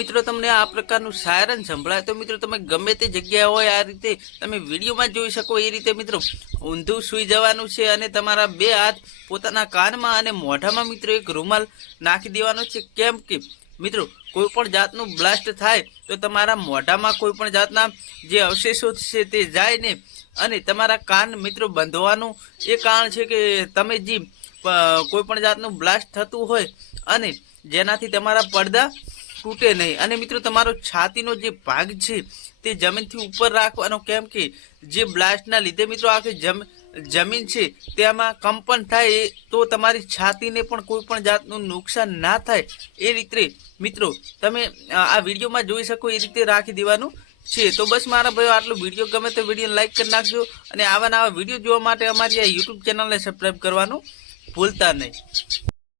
મિત્રો તમને આ પ્રકારનું સાયરન સંભળાય તો મિત્રો તમે ગમે તે જગ્યાએ હોય આ રીતે તમે વિડીયોમાં જોઈ શકો એ રીતે મિત્રો ઊંધું સૂઈ જવાનું છે અને તમારા બે હાથ પોતાના કાનમાં અને મોઢામાં મિત્રો એક રૂમાલ નાખી દેવાનો છે। કેમ કે મિત્રો કોઈ પણ જાતનું બ્લાસ્ટ થાય તો તમારા મોઢામાં કોઈ પણ જાતના જે અવશેષો છે તે જાય ને અને તમારા કાન મિત્રો બંધવાનું એ કારણ છે કે તમે જે કોઈ પણ જાતનું બ્લાસ્ટ થતું હોય અને જેનાથી તમારા પડદા તૂટે નહીં। અને મિત્રો તમારો છાતીનો જે ભાગ છે તે જમીનથી ઉપર રાખવાનો, કેમ કે જે બ્લાસ્ટના લીધે મિત્રો આખી જમીન છે તેમાં કંપન થાય તો તમારી છાતીને પણ કોઈ પણ જાતનું નુકસાન ના થાય એ રીતે મિત્રો તમે આ વિડીયોમાં જોઈ શકો એ રીતે રાખી દેવાનું છે। તો બસ મારા ભાઈઓ આટલું વિડીયો ગમે તો વિડીયો લાઈક કરી નાખજો અને આવા નવા વિડીયો જોવા માટે અમારી આ યુટ્યુબ ચેનલને સબસ્ક્રાઈબ કરવાનું ભૂલતા નહીં।